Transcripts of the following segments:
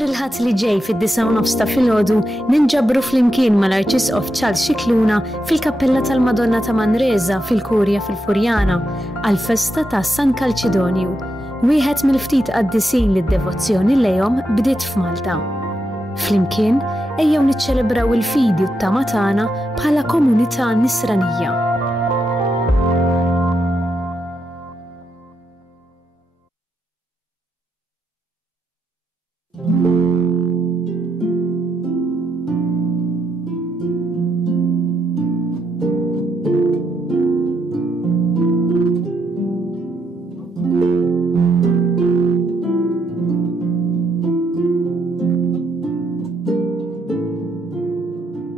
Nhar il-ħadd li ġej fid-9:30 ta' filgħodu ninġabru flimkien mal-Arċisqof Charles Scicluna fil-Kappella tal-Madonna ta' Manresa fil-Kurja fil-Furjana għall-festa ta' San Kalċidonju. Wieħed mill-ftit qaddisin li d-devozzjoni lejhom bdiet f'Malta. Flimkien ejjew niċċelebraw il-fidi u t-tama tagħna bħala komunità nisranija.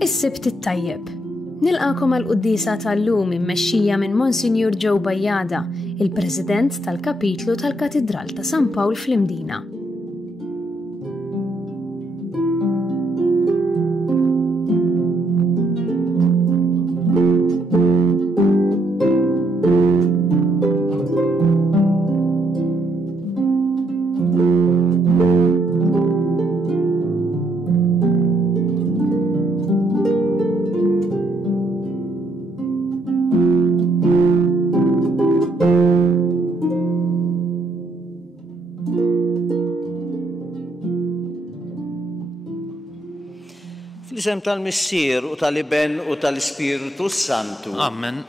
Is-Sibt it-Tajjeb. Nilqakom għall-Qudiesa tal-lum immexxija minn Monsinjur Joe Bajjada, il-President tal-Kapitlu tal-Katedral ta' San Pawl fl-Imdina. Fl-isem tal-Missier u tal-Iben u tal-Ispiritu Santu. Amen.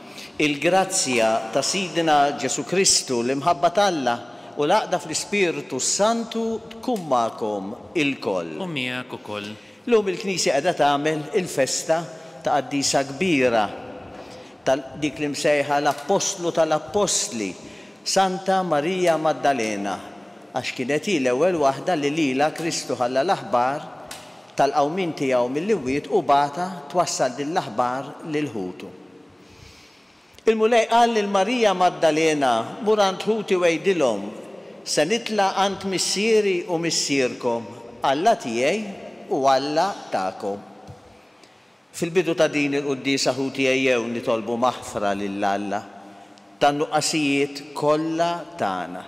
Il-grazzja ta' Sidina Ġesu Kristu l-imħabba t'Alla u l-għaqda fl-Ispiritu Santu tkun magħkom il-koll. U miegħek ukoll. Llum il-Knisja qiegħda tagħmel il-festa ta' qaddisa kbira dik li msejħa l-Apostlu tal-Apostli, Santa Marija Maddalena, għax kienet hi l-ewwel waħda li lilha Kristu ħalla l-aħbar tal-qawmin tiegħu mill-imwiet u bata twassal din l-aħbar lil Ħutu. Il-Mulej qal lil Marija Maddalena mur għand Ħuti wejdilhom se nitla' għand missieri u missierkom, Alla tiegħi u Alla tagħkom. Fil-bidu ta' din il-Quddiesa Ħuti ejjew nitolbu maħfra lil Alla tan-nuqqasijiet kollha tagħna.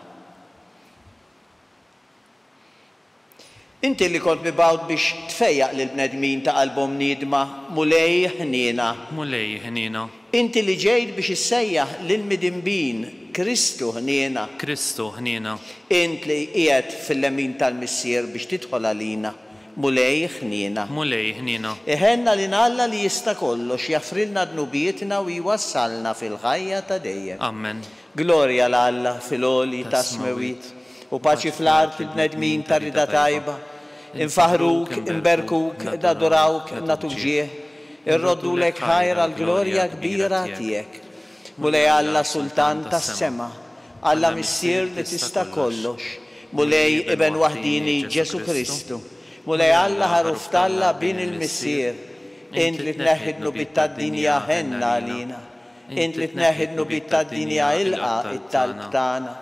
Inti li kont mibgħut biex tfejjaq lil bnedmin ta' qalbhom niedma mulej ħniena. Mulej ħniena. Inti li ġejt biex issejjaħ lil midinbin Kristu ħniena. Kristu ħniena. Int li qiegħed fil-lemin tal-Missier biex tidħol għalina mulej ħniena. Mulej ħniena. Iħenna li Alla li jista' kollox jaffrilna dnubietna u jwassalna fil-ħajja ta' dejjem. Amen. Glorja l-Alla fil-oli ta' smewit u paċi fl-art il-bnedmin ta' rida tajba. Infaħruk, imberkuk, dadurawk, natuk ġieħ, irroddulek ħajra l-glorja kbira tiegħek. Mulej Alla Sultan tas-sema, Alla Missier li tista' kollox, mulej Iben waħdini Ġesu Kristu, mulej Alla ħaruf t'Alla bin il-Missier, int li tneħħidnu bit-tad-dinja ħenna għalina, int li tneħħidnu bit-tad-dinja ilqa it-talb tagħna,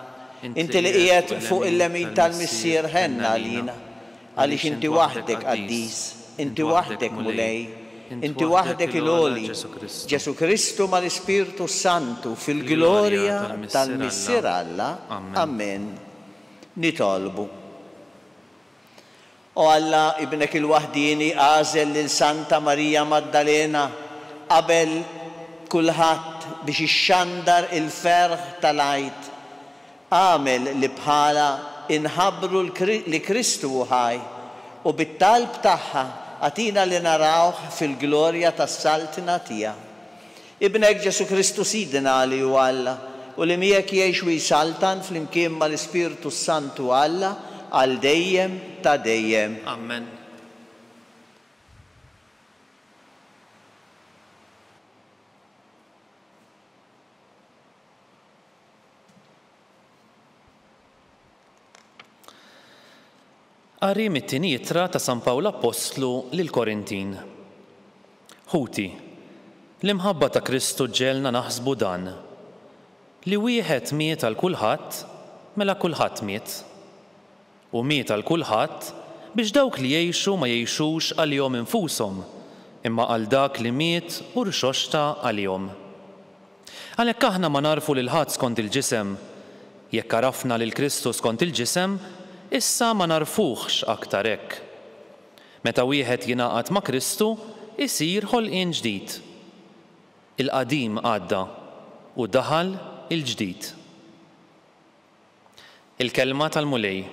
inti li qiegħed fuq il-lemin tal-Missier ħenna għalina. Għaliex inti waħdek qaddis, inti waħdek mulej, inti waħdek il-għoli, Ġesu Kristu mal-Ispiritu Santu fil-glorja tal-Missier Alla. Amen. Nitolbu. O Alla ibnek il-waħdini għażel lil Santa Marija Maddalena qabel kulħadd biex ixxandar il-ferħ tal-għajt. Għamel li bħala inħabbru li Kristu ħaj u bit-talb tagħha għatina li narawh fil-glorja tas-saltina tiegħha. Ibnek Ġesu Kristu Sidina li hu Alla u li miegħek jgħix u jsaltan flimkien mal-Ispiritu Santu Alla għal dejjem ta' dejjem. Amen. Qari mit-tieni ittra ta' San Pawl Apostlu lil Korintin. Ħuti, l-imħabba ta' Kristu ġelna naħsbu dan, li wieħed miet għal kulħadd mela kulħadd miet. U miet għal kulħadd biex dawk li jgħixu ma jgħixux għalihom infushom, imma għal dak li miet u rxoxta għalihom. Għalhekk aħna ma narfu lil ħadd skont il-ġisem, jekk arafna lil Kristu skont il-ġisem, issa ma narfuħx aktar hekk. Meta wieħed jingħaqad ma' Kristu, isir ħolqien ġdid. Il-qadim għadda u daħal il-ġdid. Il-kelma tal-mulej.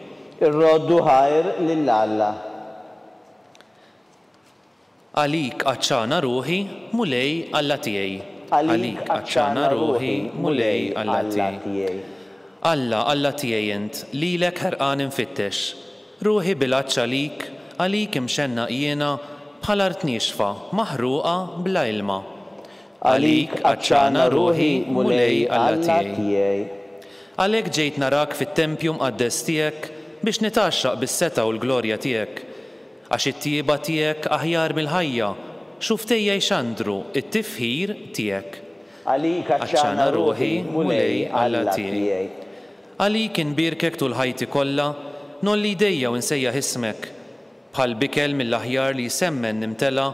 Ir-roddu ħajr lill-Alla. Għalik qaċċana ruħi, mulej Alla tiegħi. Għalik qaċċana ruħi, mulej Alla tiegħi. Alla tiegħi int, lilek ħerqan infittex. Ruħi bilaċċ għalik imxenna jiena bħal art nixfa, maħruqa bla ilma. Għalik qaċċana ruħi, mulej Alla tiegħi. Għalhekk ġejt narak fit-tempju mqaddes tiegħek biex nitaxxaq bis-seta u l-glorja tiegħek. Għax it-tieba tiegħek aħjar mill-ħajja, xuftejja jxandru it-tifħir tiegħek. Għalik qaċċana ruħi, mulej Alla tiegħi. Għalik inbirkek tul ħajti kollha, nolli jdejja u nsejjaħ ismek, bħal bikel mill-aħjar li jsemmen nimtela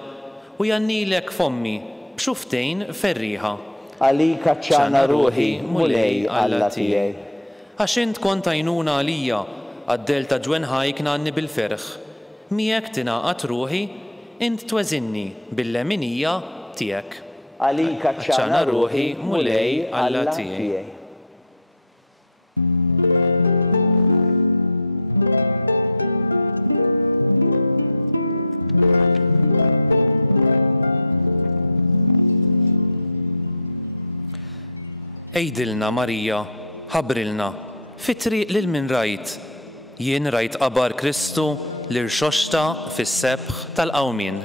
u jannilek fommi b'xuftejn ferriħa. Għalik qaċċana ruħi, mulej Alla tiegħi. Għax int kont għajnuna għalija, għaddel ta' ġwenħajk nanni bil-ferħ. Miegħek tingħaqad ruħi, int tweżinni bil-leminija tiegħek. Għalik qaċċana ruħi, mulej Alla tiegħi. Ejdilna Marija, ħabrilna, fit-triq lil min rajt. Jien rajt qabar Kristu li rxoxta fis-sebħ tal-qawmien.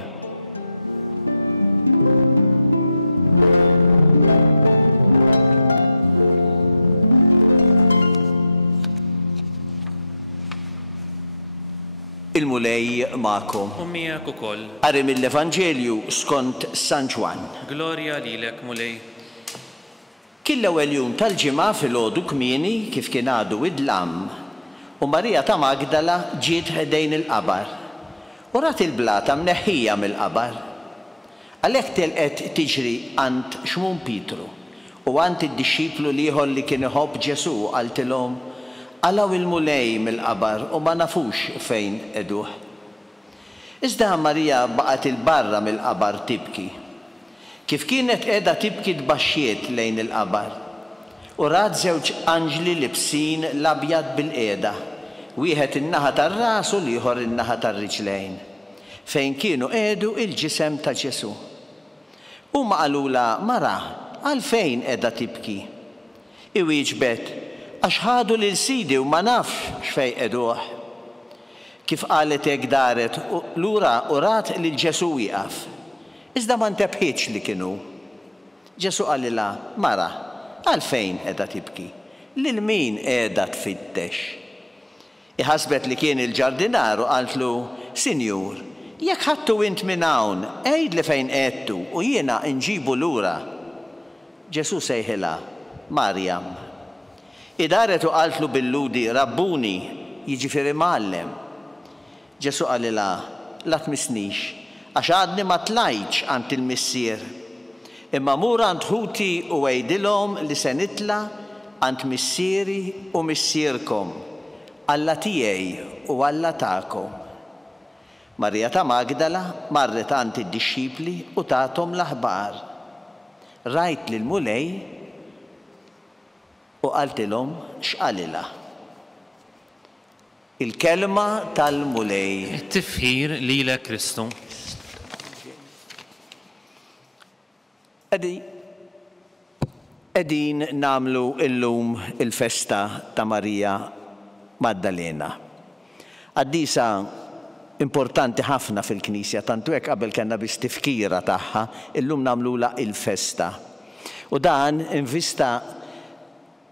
Il-mulej magħkom. U miegħek ukoll. Qari mill-Evanġelju skont San Ġwan. Glorja lilek, mulej. Kien l-ewwel jum tal-ġimgħa filgħodu kmieni kif kien għadu id-dlam u Marija ta' Magdala ġiet ħdejn il-qabar u rat il-blata mneħħija mill-qabar. Għalhekk telqet tiġri għand Xmun Pitru u għand id-dixxiplu ieħor li kien iħobb Ġesu qaltilhom għalaw il-mulej mill-qabar u ma nafux fejn eduh. Iżda Marija baqgħet il-barra mill-qabar tibki. Kif kienet qiegħda tibki tbaxxiet lejn il-qabar u rat żewġ anġli libsin l-abjad bil-qiegħda, wieħed in-naħa tar-ras u l-ieħor in-naħa tar-riġlejn, fejn kienu qiegħdu il-ġisem ta' Ġesu. Huma qalula mara, għalfejn qiegħda tibki? Iwieġbet, għax ħadu lil Sidi u ma nafx x'fejn qiegħduh. Kif qalet hekk daret lura u rat lil Ġesu wieqaf. Iżda ma ntebħitx li kienu. Ġesu qalilha, mara, għalfejn qiegħda tibki? Lil min qiegħda tfittex? Iħasbet li kien il-ġardinar u qaltlu, Sinjur, jekk ħadtu int minn hawn, għejdli fejn qiegħdtu u jiena nġibu lura. Ġesu sejħilha, Marjam. Idaret u qaltlu bil-ludi, Rabbuni, jiġifieri Mgħallem. Ġesu qalilha, la tmissnix, għax għadni ma tlajtx għand il-missier, imma mur għand ħuti u għejdilhom li se nitla għand missieri u missierkom, Alla tiegħi u Alla tagħkom. Marija ta' Magdala marret għand id-dixxipli u tagħthom l-aħbar. Rajt lil mulej u qaltilhom x'qalilha. Il-kelma tal-mulej. It-tifħir lilek Kristu. Qegħdin nagħmlu llum il-festa ta' Marija Maddalena. Qaddisa importanti ħafna fil-Knisja, tantu hekk qabel kellna biss tifkira tagħha, illum nagħmluha il-festa. U dan invista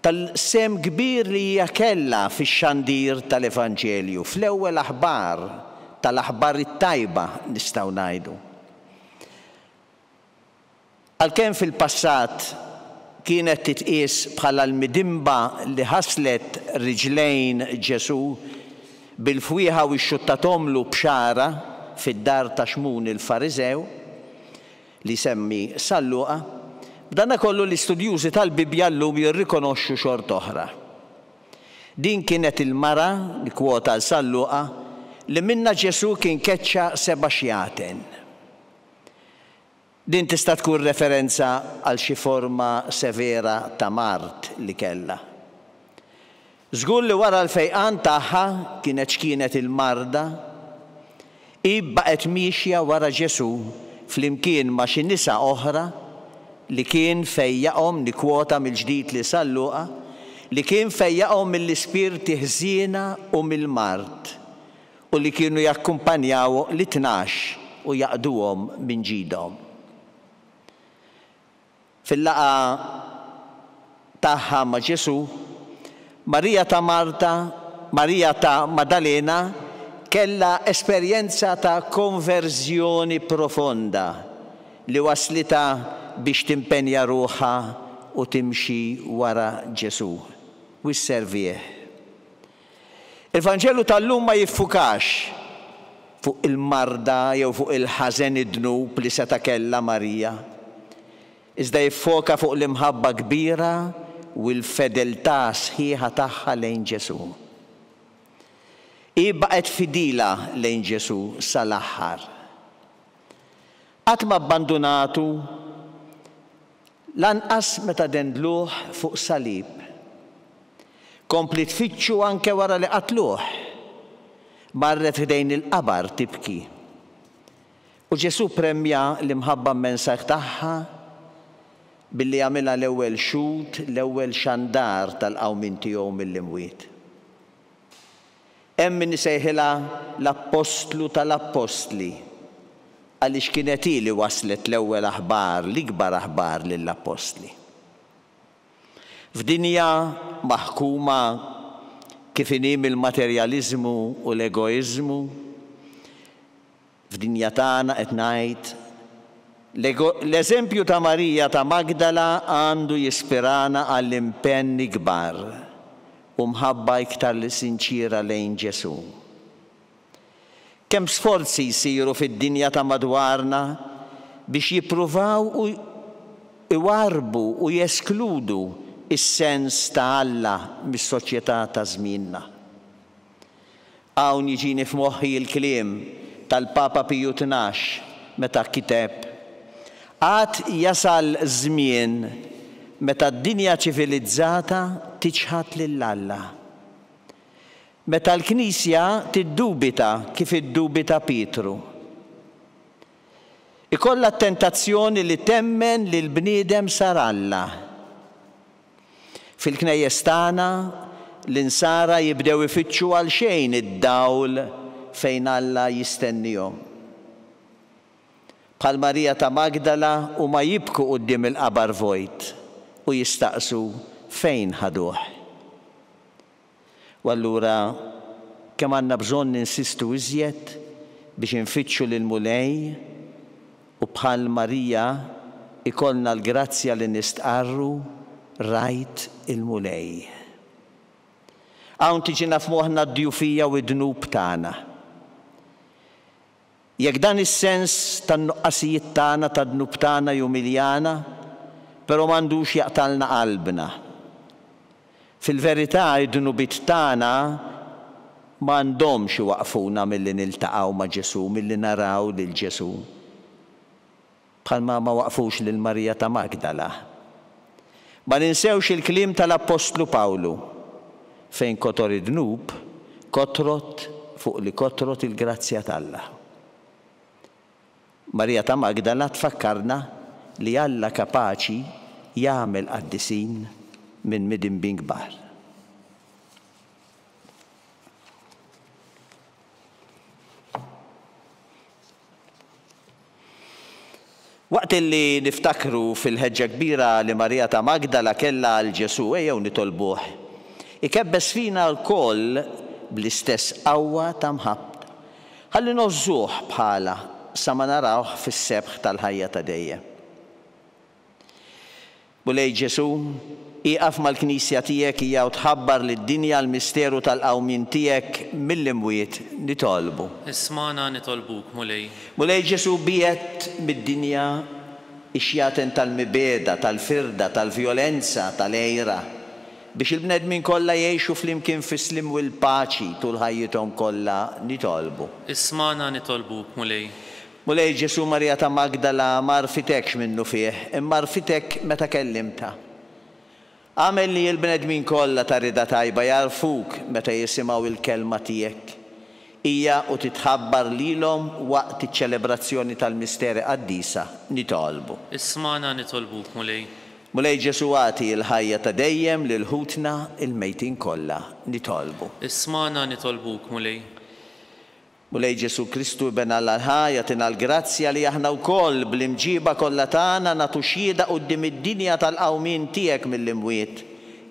tal-sem kbir li hija kellha fix-xandir tal-Evanġelju, fl-ewwel aħbar tal-aħbar it-tajba nistgħu ngħidu. Għalkemm fil-passat kienet titqies bħala l-midimba li ħaslet riġlejn Ġesu bil-fwieħa u xxuttatomlu b'xara fid-dar ta' Xmun il-Fariżew li semmi Salluqa, b'dana kollu l-istudjużi tal-Bibja llum jirrikonoxxu xort oħra. Din kienet il-mara li kwota l-Salluqa li minna Ġesu kien keċċa 7 xjaten. Din tista' tkun referenza għal xi forma severa ta' mart li kellha. Żgur li wara l-fejqan tagħha kienet il-marda baqgħet mixja wara Ġesu flimkien ma' xi nisa oħra li kien fejjaqhom li kwota mill-ġdid li Salluqa li kien fejjaqhom mill-ispirti ħżiena u mill-mart u li kienu jakkumpanjaw l-12 u jaqduhom minn ġidhom. Fil-laqa tagħha ma' Ġesu, Marija ta' Maddalena kellha esperjenza ta' konverżjoni profonda li waslita biex timpenja ruħha u timxi wara Ġesu u sservih. Il-Vanġelu tal-lum ma jiffukax fuq il-marda jew fuq il-ħażen id-dnub li seta' kellha Marija, iżda jiffoka fuq l-imħabba kbira u l-fedeltà sħiħa tagħha lejn Ġesu. Baqgħet fidila lejn Ġesu sal-aħħar. Qatt ma abbandunatu lanqas meta dendluh fuq salib. Kompli tfittxu anke wara li qatluh. Marret ħdejn il-qabar tibki. U Ġesu premja l-imħabba mensaħ tagħha billi għamilha l-ewwel xut, l-ewwel xandar tal-qawmin tiegħu mill-imwiet. Hemm min isejħilha l-Apostlu tal-Apostli għaliex kienet li waslet l-ewwel aħbar, l-ikbar aħbar lill-Apostli. F'dinja maħkuma kif inhi mill-materjaliżmu u l-egoiżmu, f'dinja tagħna qed ngħid l-eżempju ta' Marija ta' Magdala għandu jispirana għall-impenni kbar u mħabba iktar li sinċira lejn Ġesu. Kemm sforzi jsiru fid-dinja ta' madwarna biex jippruvaw u iwarbu u jeskludu is-sens ta' Alla mis-soċjetà ta' żmienna. Hawn jiġini f'moħħi l-kliem tal-Papa Piju XII meta kiteb: Għad jasal żmien meta d-dinja ċivilizzata tiċħad lil Alla. Meta l-Knisja tiddubita kif iddubita Pietru. Ikollha t-tentazzjoni li temmen li l-bniedem sar Alla. Fil-knejjes tagħna l-insara jibdew ifittxu għal xejn id-dawl fejn Alla jistennihom. Bħal Marija ta' Magdala huma jibku quddiem il-qabar vojt u jistaqsu fejn ħaduh. U allura kemm għandna bżonn ninsistu iżjed biex infittxu lil mulej u bħal Marija ikollna l-grazzja li nistqarru rajt il-mulej. Hawn tiġina f'moħħna d-djufija u d-dnub tagħna. Jekk dan is-sens tan-nuqqasijiet tagħna tad-dnub tagħna jumiljana, però m'għandux jaqtalna qalbna. Fil-verità id-dnubiet tagħna m'għandhomx iwaqfuna milli niltaqgħu ma' Ġesu, milli naraw lil Ġesu. Bħalma ma waqfux lil Marija ta' Magdala. Ma ninsewx il-kliem tal-Apostlu Pawlu fejn kotor id-dnub kotrot fuq li kotrot il-grazzja t'Alla. Marija ta' Magdala tfakkarna li Alla kapaċi jagħmel qaddisin minn midinbin kbar. Waqt li niftakru fil-ħeġġa kbira li Marija ta' Magdala kellha għal Ġesu ejjew nitolbuh. Ikebbes fina l-koll bl-istess qawwa ta' mħabbta. Ħalli nożżuh bħala sa ma narawh fis-sebħ tal-ħajja ta' dejjem. Mulej Ġesu, iqaf mal-Knisja tiegħek hija u tħabbar lid-dinja l-misteru tal-qawmin tiegħek mill-imwiet nitolbu. Ismana nitolbuk, mulej. Mulej Ġesu biet mid-dinja ix-xjaten tal-mibeda, tal-firda, tal-vjolenza, tal-ejra biex il-bnedmin kollha jgħixu flimkien fis-slim u l-paċi tul ħajjithom kollha nitolbu. Ismana nitolbuk mulej. Mulej Ġesu Marija ta' Magdala ma rfitekx minnu fih, imma rfitek meta kellimta. Għamel li l-bnedmin kollha ta' rida tajba jarfuk meta jisimgħu il-kelma tiegħek. Hija u titħabbar lilhom waqt iċ-ċelebrazzjoni tal-misteri qaddisa nitolbu. Ismana nitolbuk mulej. Mulej Ġesu għati l-ħajja ta' dejjem lil ħutna il-mejtin kollha nitolbu. Ismana nitolbuk mulej. Mulej Ġesu Kristu ben Alla-ħajja tina l-grazzja li aħna wkoll bl-imġiba kollha tagħna nagħtu xhieda quddiem id-dinja tal-qawmin tiegħek mill-imwiet.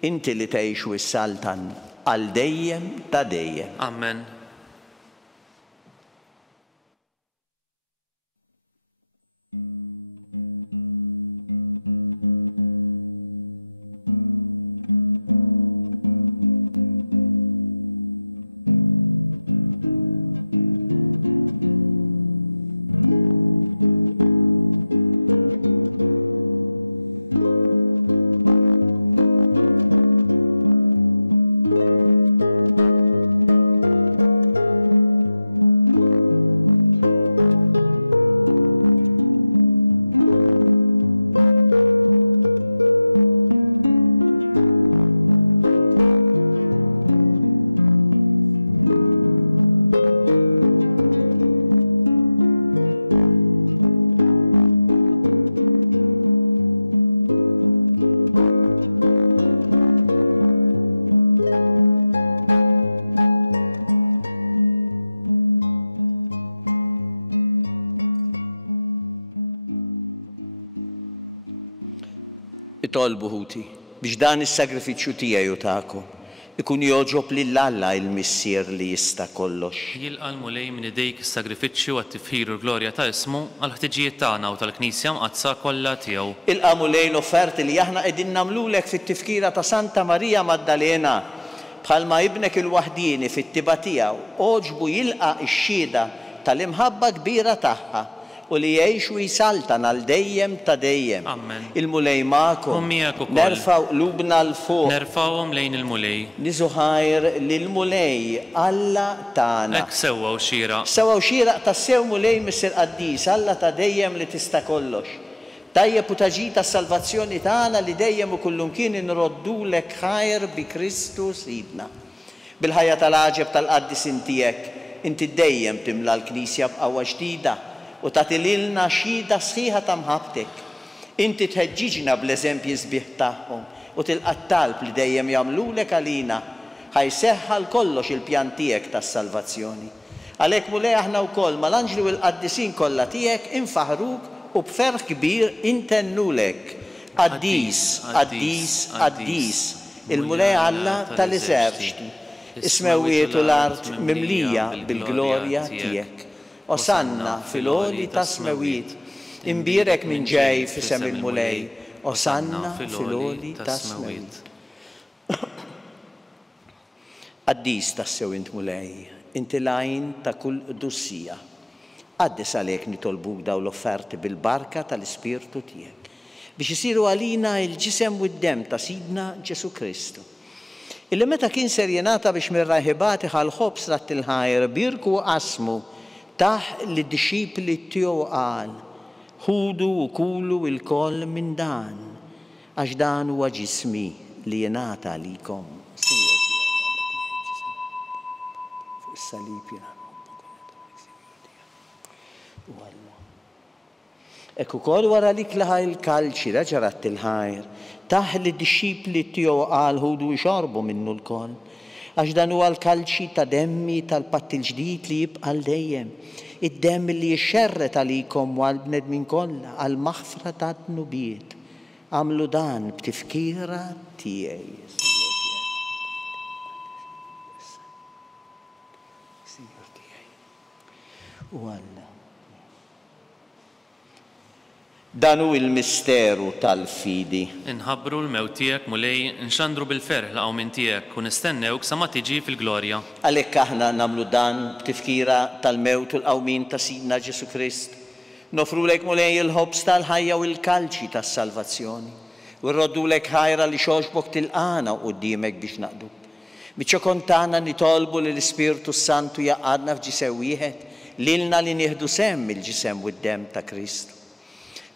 Inti li tgħix u s-saltan għal dejjem ta' dejjem. Amen. Itolbu ħuti biex dan is-sagrifiċċju tiegħi u tagħkom ikun jogħġob lill-Alla il-Missier li jista' kollox. Jilqa' mulej minn idejk is-sagrifiċċju għat-tifħir u l-glorja ta' ismu għal ħtiġijiet tagħna u tal-Knisja mqazza kollha tiegħu. Ilqa' mulej l-offerti li aħna qegħdin nagħmlulek fit-tifkira ta' Santa Marija Maddalena bħalma ibnek il-waħdini fit-tiba tiegħu oġbu jilqa' x-xhieda tal-imħabba kbira tagħha u li jgħix u jisaltan għal dejjem ta' dejjem. Amen. Il-mulej ma'kom. Nerfaw qlubna l-fuq. Nerfawhom lejn il-mulej. Niżuħajr lill-mulej Alla tagħna. Hekk sewwa u xieraq. Sewwa u xieraq tassew mulej Missier Qaddis, Alla ta' dejjem li tista' kollox. Tajjeb u taġi tas-salvazzjoni tagħna li dejjem u kullumkien inroddulek ħajr bi Kristu Sidna. Bil-ħajja tal-għaġeb tal-qaddisin tiegħek, inti dejjem timla l-Knisja b'qawwa ġdida u tagħtililna xhieda sħiħa ta' mħabbtek. Inti tħeġġiġna bl-eżempji sbieħ tagħhom u tilqa' talb li dejjem jagħmlulek għalina ħajseħħal kollox il-pjan tiegħek tas-salvazzjoni. Għalhekk mulej aħna wkoll mal-anġli u l-qaddisin kollha tiegħek infaħruk u b'ferħ kbir intennulek. Qaddis, qaddis, qaddis, il-mulej Alla tal-eżerċiti. Ismewwiet u l-art mimlija bil-glorja tiegħek. Osanna fil-għoli ta' smewit, imbirek minn ġej fisem il-mulej, osanna fil-għoli ta' smewit. Qaddis tassew int mulej, inti lajn ta' kull dussija. Qaddis għalhekk nitolbuk daw l-offerti bil-barka tal-Ispirtu tiegħek biex isiru għalina il-ġisem u d-dem ta' Sidna Ġesu Kristu. Illi meta kien ser jingħata biex mir-raħibati ħal-ħobs rat-tilħajr birku qasmu taħ li d-disċipli tiegħu qal, ħudu u kulu il-koll minn dan, għax dan huwa ġismi li jingħata għalikom. Ekku kol wara lik laħa il-kalċi raġarat il-ħajr, taħ li d-disċipli tiegħu qal ħudu jxorbu minnu l-koll. Għax dan huwa l-kalċi ta' demmi tal-patt il-ġdid li jibqa' dejjem. Id-demm li jxerret għalikom u għall-bnedmin kollha għall-maħfra ta' dnubiet. Għamlu dan b'tifkira tiegħi. U Alla. Dan hu il-misteru tal-fidi. Inħabbru l-mewt tiegħek mulej nxandru bil-ferħ laqgħu minn tiegħek u nistennewk sa ma tiġi fil-glorja. Għalhekk aħna nagħmlu dan b'tifkira tal-mewt u l-qawmin ta' Sidna Ġesu Krist. Nofrulek mulej il-ħobs tal-ħajja u l-kalċi tas-salvazzjoni. ونردوا لك ħajra li xoġbok tilqana qudiemek biex naqduk. Biċċa kontana nitolbu li l-Ispirtu Santu jaqadna f'ġisem wieħed lilna li nieħdu semm il-ġisem u d-dem ta' Kristu.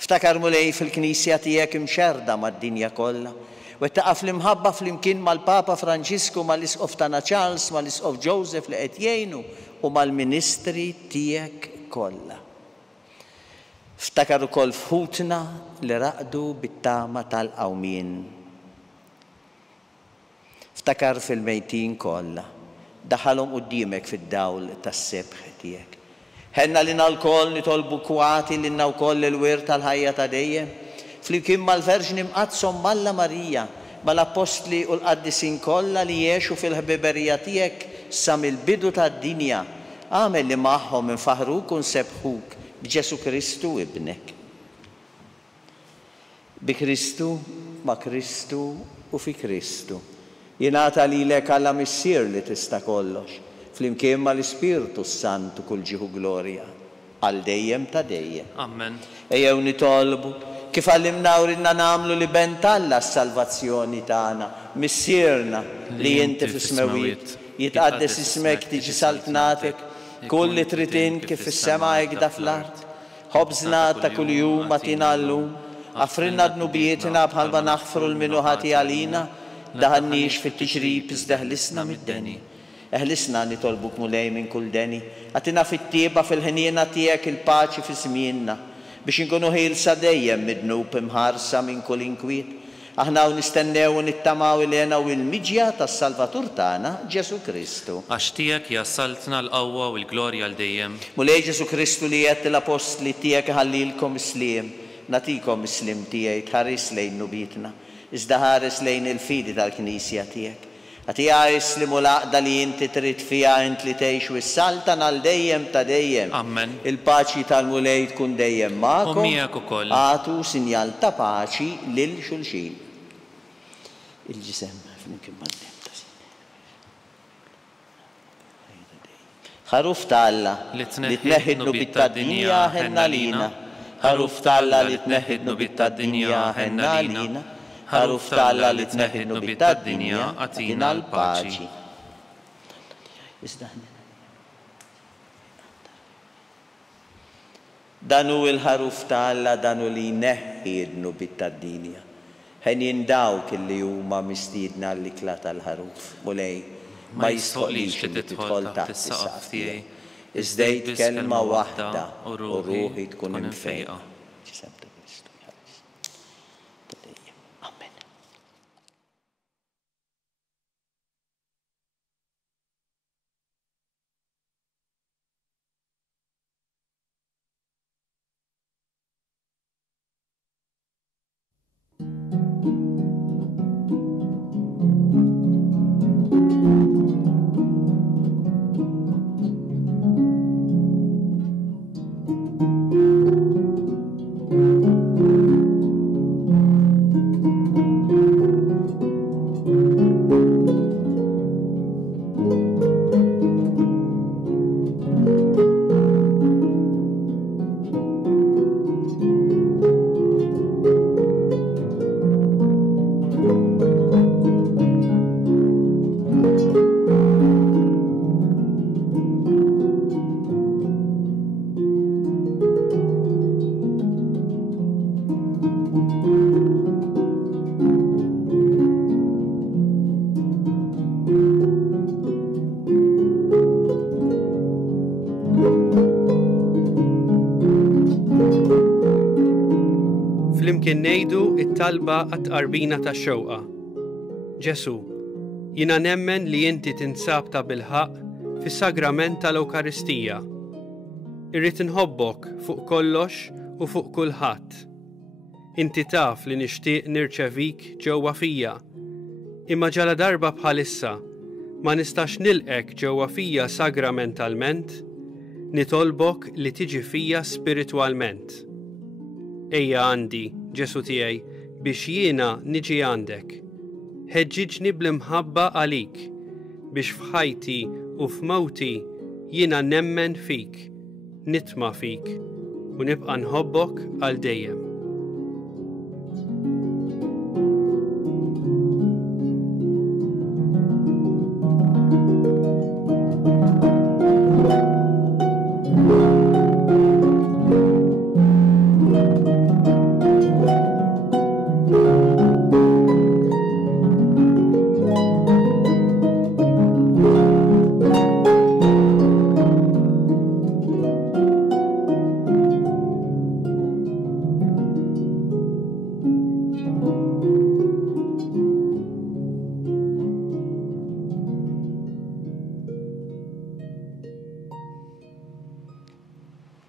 Ftakar mulej fil-Knisja tiegħek imxerda mad-dinja kollha u taqaf l-imħabba flimkien mal-Papa Franġisku, mal-Isqof tagħna Charles, mal-Isqof Joseph li qed jgħinu u mal-ministri tiegħek kollha. Ftakar ukoll fħutna li raqdu bit-tama tal-qawmien. Ftakar fil-mejtin kollha, daħalhom quddiemek fid-dawl tas-sebħ tiegħek. Ħenna lina l-koll nitolbu kwati lilna wkoll il-wir tal-ħajja ta' dejjem, flimkien mal-Verġni mqazzhom Malla Marija, mal-Apostli u l-Qaddisin kollha li jgħixu fil-ħbiberija tiegħek sa mill-bidu tad-dinja. Għamel li magħhom infaħruk u nsebħuk b'Ġesu Kristu ibnek. Bi Kristu, ma' Kristu u fi Kristu. Jingħata lilek Alla Missier li tista' kollox, flimkien mal-Ispirtu Santu kull ġieħu glorja, għal dejjem ta' dejjem. Amen. Ejjew nitolbu kif għallimna u ridna nagħmlu li ben Alla s-salvazzjoni tagħna, missierna li inti fis-smawiet, jitqaddes ismek tiġi saltnatek, kull li trid kif fis-sema hekk fl-art. Ħobżna ta' kuljum atina llum, għafrinna dnubietna bħalma naħfru l-minu ħati għalina, daħannix fit-tiġrib iżda ħlisna mid-deni. Eħlisna nitolbuk mulej minn kull deni, għatina fit-tieba fil-ħiniena tiegħek il-paċi fi żmienna, biex inkunu ħielsa dejjem mid-dnub imħarsa minn kull inkwiet. Aħna u nistennew u nittamaw ilena u l-miġja tas-Salvatur tagħna Ġesu Kristu. Għax tiegħek jassaltna l-qawwa u l-glorja l dejjem. Mulej Ġesu Kristu li qed l-apostli tiegħek ħallilkom isliem, natikom islim tiegħi tħares lejn nubietna, iżda ħares lejn il-fidi tal-Knisja tiegħek. Għati islimu l-għaqda li inti trid fiha int li tgħix u s-saltan għal dejjem ta' dejjem. Amen. Il-paċi tal-mulej tkun dejjem magħkom. U miegħek ukoll. Għatu sinjal ta' paċi lil xulxin. Il-ġisem flimkien mal-dem ta' ħaruf ta' Alla li tneħħidnu bit-tad-dinja ħenna lina. Ħaruf ta' Alla li tneħħidnu bit-tad-dinja ħenna lina. Ħaruf ta' Alla li tneħħidnu bit-tad-dinja għatina l-paċi. Danu il-ħaruf ta' Alla danu li neħħidnu bit-tad-dinja. Ħen dawk li huma mistiedna l-ikla tal-ħaruf. Mulej ma jistħolix li tidħol taħt is-saqaf tiegħi. Iżdejt kelma waħda u ruħi tkun imfejqa. Flimkien ngħidu it-talba għat-tqarbina tax-xewqa. Ġesu, jiena nemmen li inti tinsab ta' bilħaq fis-sagrament tal-Ewkaristija. Irrid inħobbok fuq kollox u fuq kulħadd. Inti taf li nixtieq nirċevik ġewwa fija, imma ġala darba bħalissa ma nistax nilqek ġewwa fija sagramentalment, nitolbok li tiġi fija spiritwalment. Ejja għandi, Ġesu tiegħi, biex jiena niġi għandek. Ħeġġiġni bl-imħabba għalik, biex f'ħajti u f'mawti jiena nemmen fik, nitma' fik, u nibqa' nħobbok għal dejjem.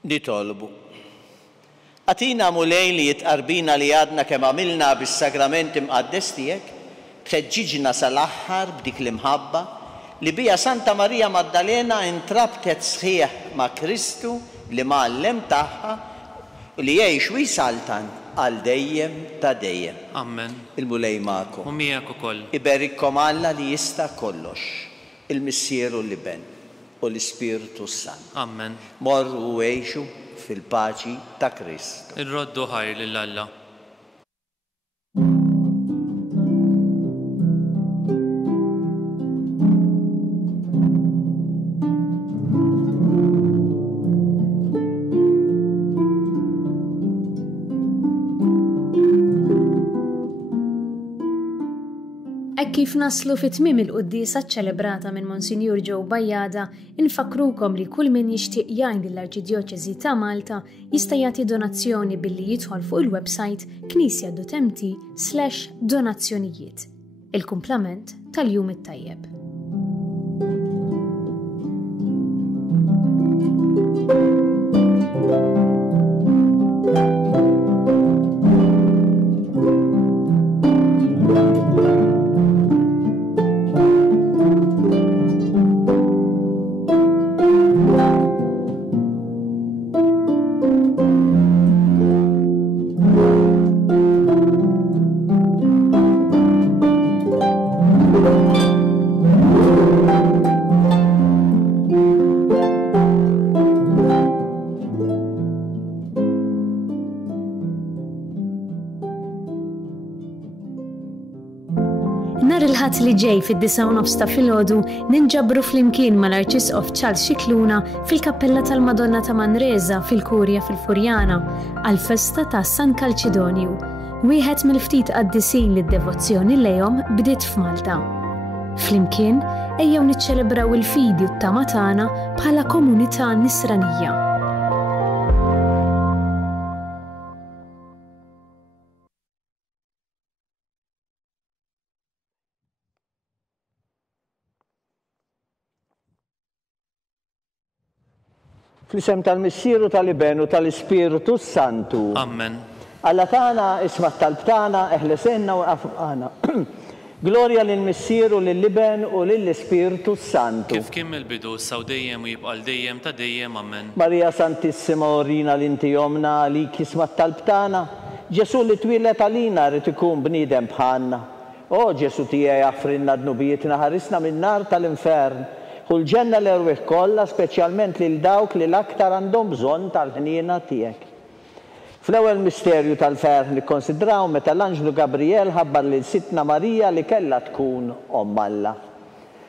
Nitolbu. Atina mulej li jitqarbina li għadna kemm għamilna bis-sagramenti mqaddes tiegħek, tħeġġiġna sal-aħħar b'dik l-imħabba li bija Santa Marija Maddalena intrabtet sħiħ ma' Kristu li ma'allem tagħha li jgħix u jsaltan għal dejjem ta' dejjem. Amen. Il-mulej magħkom. U miegħek ukoll. Iberikkom Alla li jista' kollox, il-Missieru li ben u l-Ispiritu Sant. Amen. Morru u għejxu fil-paċi ta' Kristu. Irroddu ħajr lil Alla. Kif naslu fit-tmiem il-quddisa ċċelebrata minn Monsinjur Joe Bajjada, infakrukom li kull min jixtieq jgħin lill-Arċidjoċeżi ta' Malta jista' jagħti donazzjoni billi jidħol fuq il-website knisja.mt/donazzjonijiet. Il-kumplament tal-jum it-tajjeb. Li ġej fid-9 ta' filgħodu ninġabru flimkien mal-Arċisqof Charles Scicluna fil-Kappella tal-Madonna ta' Manresa fil-Kurja fil-Furjana għall-festa ta' San Kalċidonju. Wieħed mill-ftit qaddisin li d-devozzjoni lejhom bdiet f'Malta. Flimkien ejjew niċċelebraw il-fidi u t-tama tagħna bħala komunità nisranija. Fl-isem tal-Missieru tal-Ibenu tal-Ispiritu Santu. Amen. Alla tagħna isma' tal-btana eħlesenna u għafqana. Glorja lill-Missieru lill-Iben u lill-Ispiritu Santu. Kif kien il-bidu saw dejjem u jibqa' dejjem ta' dejjem. Amen. Marija Santissima Orina l-inti jomna għalik isma' tal-btana. Ġesu li twilet għalina rid ikun bniedem bħalna. O Ġesu tiegħi jaffrinna d-nubietna ħarisna min-nar tal-infern. U l-ġenna l-erwieħ kollha, speċjalment lil dawk li l-aktar għandhom bżonn tal-ħniena tiegħek. Fl-ewwel misterju tal-ferħ nikkonsidraw meta l-Anġlu Gabriel ħabbar lil Sitna Marija li kellha tkun Omm Alla.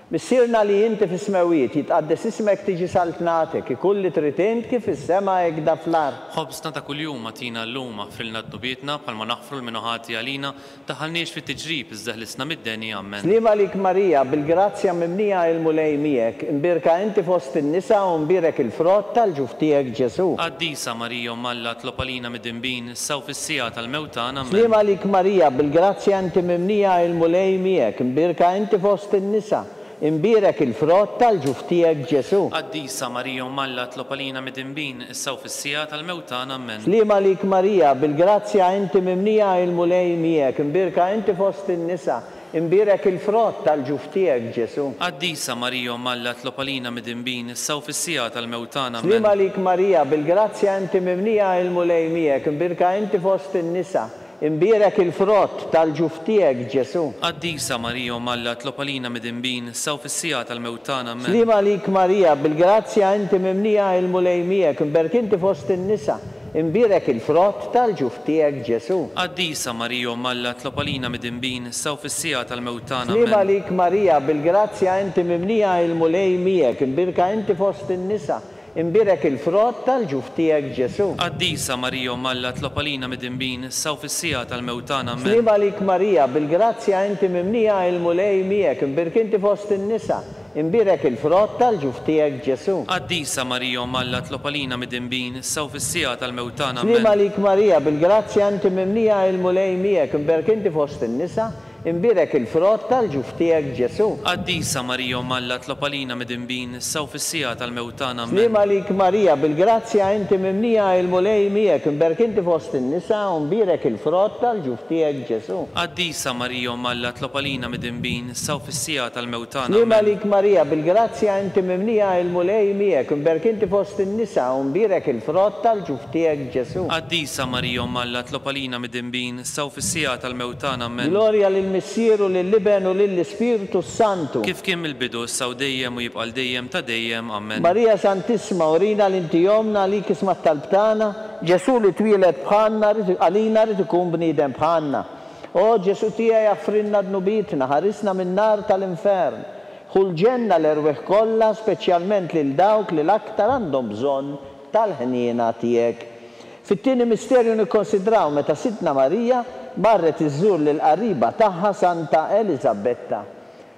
Missierna li inti fis-smewiet jitqaddes ismek tiġi saltnatek, ikull li trid int kif is-sema hekk da fl-ard. Ħobsna ta' kuljum atina llum aħfrilna d-nubietna bħalma naħfru l-minuħati għalina taħalniex fit-tiġrib iżdeħlisna mid-deni. Amen. Slima lik Marija bil-grazzja mimnija il-mulej miegħek, imbirka inti fost in-nisa u mbirek il-frott tal-ġuf tiegħek Ġesu. Qaddisa Marija Omm Alla tlob għalina mid-dinbin issaw fis-sija tal-mewtan. Amen. Slima lik Marija bil-grazzja inti mimnija il-mulej miegħek, imbirka inti fost in-nisa. Imbirek il-frott tal-ġuf tiegħek Ġesu. Qaddisa Marija Omm Alla tlob għalina mid-dinbin issaw fis-sija tal-mewtan. Amen. Slima lik Marija bil-grazzja inti mimnija il-mulej miegħek, imbirka inti fost in-nisa. Imbirek il-frott tal-ġuf tiegħek Ġesu. Qaddisa Marija Omm Alla tlob għalina mid-dinbin issaw fis-sija tal-mewtan. Amen. Slima lik Marija bil-grazzja inti mimnija il-mulej miegħek, imbirka inti fost in-nisa. Imbirek il-frott tal-ġuf tiegħek Ġesu. Qaddisa Marija Omm Alla tlob għalina mid-dinbin issaw fis-sija tal-mewtan. Amen. Slima lik Marija bil-grazzja inti mimnija il-mulej miegħek, imbirek inti fost in-nisa. Imbirek il-frott tal-ġuf tiegħek Ġesu. Qaddisa Marija Omm Alla tlob għalina mid-dinbin issaw fis-sija tal-mewtan. Slima Amen. lik Marija bil-grazzja inti mimnija il-mulej miegħek, imbirka inti fost in-nisa. Imbirek il-frott tal-ġuf tiegħek Ġesu. Qaddisa Marija Omm Alla tlob għalina mid-dinbin issaw fis-sija tal-mewtan. Amen. Slima lik Marija bil-grazzja inti mimnija il-mulej miegħek, imbirek inti fost in-nisa. Imbirek il-frott tal-ġuf tiegħek Ġesu. Qaddisa Marija Omm Alla tlob għalina mid-dinbin issaw fis-sija tal-mewtan. Amen. Slima lik Marija bil-grazzja inti mimnija il-mulej miegħek, imbirek inti fost in-nisa. imbirek il-frott tal-ġuf tiegħek Ġesu. Qaddisa Marija Malla tlob għalina midimbin issa u fis-sija tal-mewtana. Slima lik Marija, bil-grazzja inti mimnija il-mulej miegħek, imbirek inti fost in-nisa u imbirek il-frott tal-ġuf tiegħek Ġesu. Qaddisa Marija Malla tlob għalina midimbin issa u fis-sija tal-mewtana. Slima lik Marija, bil-grazzja inti mimnija il-mulej miegħek, imbirek inti fost in-nisa u imbirek il-frott tal-ġuf tiegħek Ġesu. Qaddisa Marija Malla tlob għalina midimbin issa u fis-sija tal-mewtana. Glorja lill-Missieru lill-Liben u lill-Ispiritu Santu. Kif kien il-bidu issa u dejjem u jibqa' dejjem ta' dejjem. Amen. Marija Santissima, urina l-intijomna li kisma talbtana, Ġesu li twilet bħanna, għalina rid ikun bniedem bħanna. O Ġesu tiegħi jaffrinna dnubitna, ħarisna min-nar tal-infern. Ħulġenna l-erweħ kollha, speċjalment lil dawk li l-aktar għandhom bżonn tal-ħniena tiegħek. Fit-tieni misterju nikkonsidraw meta Sidna Marija marret iżżur lill-qariba tagħha Santa Elisabetta.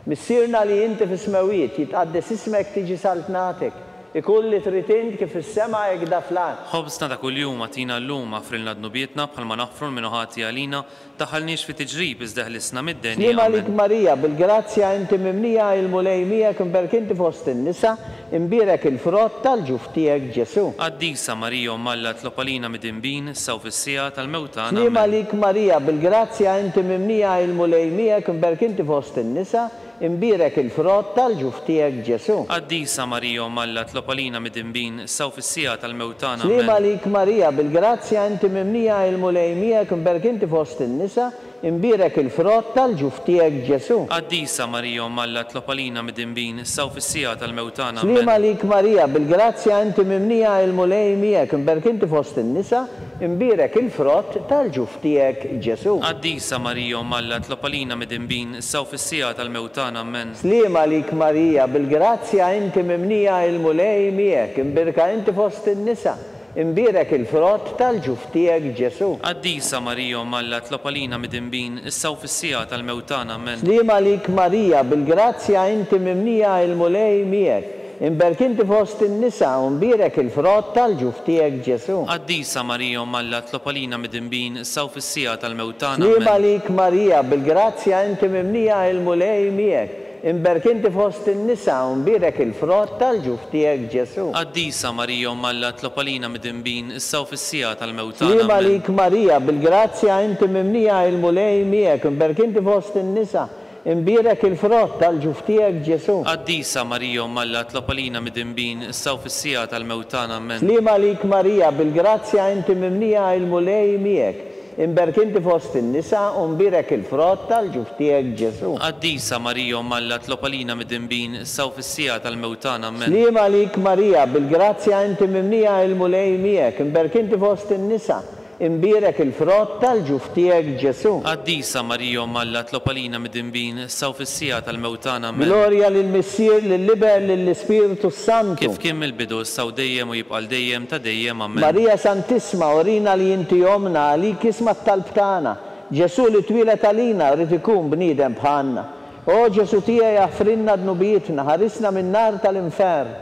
Missierna li inti fis-smawiet jitqaddes ismek tiġi saltnatek. Ikun li trid int kif is-sema hekk daflat. Ħobsna ta' kuljum għatina llum għafrilna dnubietna bħalma naħfru l-minuħati għalina taħalniex fi tiġrib iżda ħlisna mid-denja. Slima lik Marija, bil-grazzja inti mimnija il-mulej miegħek imbirek inti fost in-nisa, imbirek il-frott tal-ġuf tiegħek Ġesu. Qaddisa Marija Malla tlob għalina midimbin issa u fis-sija tal-mewtana. Slima lik Marija, bil-grazzja inti mimnija il-mulej miegħek imbirek inti fost in-nisa, imbirek il-frott tal-ġuf tiegħek Ġesu. Qaddisa Marija Malla tlob għalina midimbin issa u fis-sija tal-mewtana. Slima lik Marija, bil-grazzja inti mimnija il-mulej miegħek imbirek inti fost in-nisa, imbirek il-frott tal-ġuf tiegħek Ġesu. Qaddisa Marija Malla tlob għalina midimbin issa u fis-sija tal-mewtana. Slima lik Marija, bil-grazzja inti mimnija il-mulej miegħek imbirek inti fost in-nisa, imbirek il-frott tal-ġuf tiegħek Ġesu. Qaddisa Marija Malla tlob għalina midimbin issa u fis-sija tal-mewtana. Amen. Slima lik Marija, bil-grazzja inti mimnija il-mulej miegħek imbirka inti fost in-nisa, imbirek il-frott tal-ġuf tiegħek Ġesu. Qaddisa Marija Malla tlob għalina midimbin issa u fis-sija tal-mewtana. Amen. Slima lik Marija, bil-grazzja inti mimnija il-mulej miegħek, imbirek inti fost in-nisa u imbirek il-frott tal-ġuf tiegħek Ġesu. Qaddisa Marija Malla tlob għalina midimbin issa u fis-sija tal-mewtana. Slima lik Marija, bil-grazzja inti mimnija il-mulej miegħek, imbirek inti fost in-nisa u imbirek il-frott tal-ġuf tiegħek Ġesu. Qaddisa Marija Malla tlob għalina midimbin issa u fis-sija tal-mewtana. Slima lik Marija, bil-grazzja inti mimnija il-mulej miegħek, imbirek inti fost in-nisa, imbirek il-frott tal-ġuf tiegħek Ġesu. Qaddisa Marija Malla tlob għalina midimbin issa u fis-sija tal-mewtana. Amen. Slima lik Marija, bil-grazzja inti mimnija il-mulej miegħek, imbirek inti fost in-nisa u imbirek il-frott tal-ġuf tiegħek Ġesu. Qaddisa Marija Malla tlob għalina midimbin issa u fis-sija tal-mewtana. Amen. Slima lik Marija, bil-grazzja inti mimnija il-mulej miegħek, imbirek inti fost in-nisa, imbirek il-frott tal-ġuf tiegħek Ġesu. Qaddisa Marija Malla tlob għalina midimbin issa u fis-sija tal-mewtana. Amen. Glorja lill-Missier, lill-Liber, lill-Ispiritu Santu. Kif kien il-bidu issa u dejjem u jibqa' dejjem ta' dejjem. Amen. Marija Santissima, urina li inti jomna għalik kisma talbtana, Ġesu li twilet għalina rid ikun bniedem bħanna. O Ġesu tiegħi jaffrinna dnubietna, ħarisna min-nar tal-infern.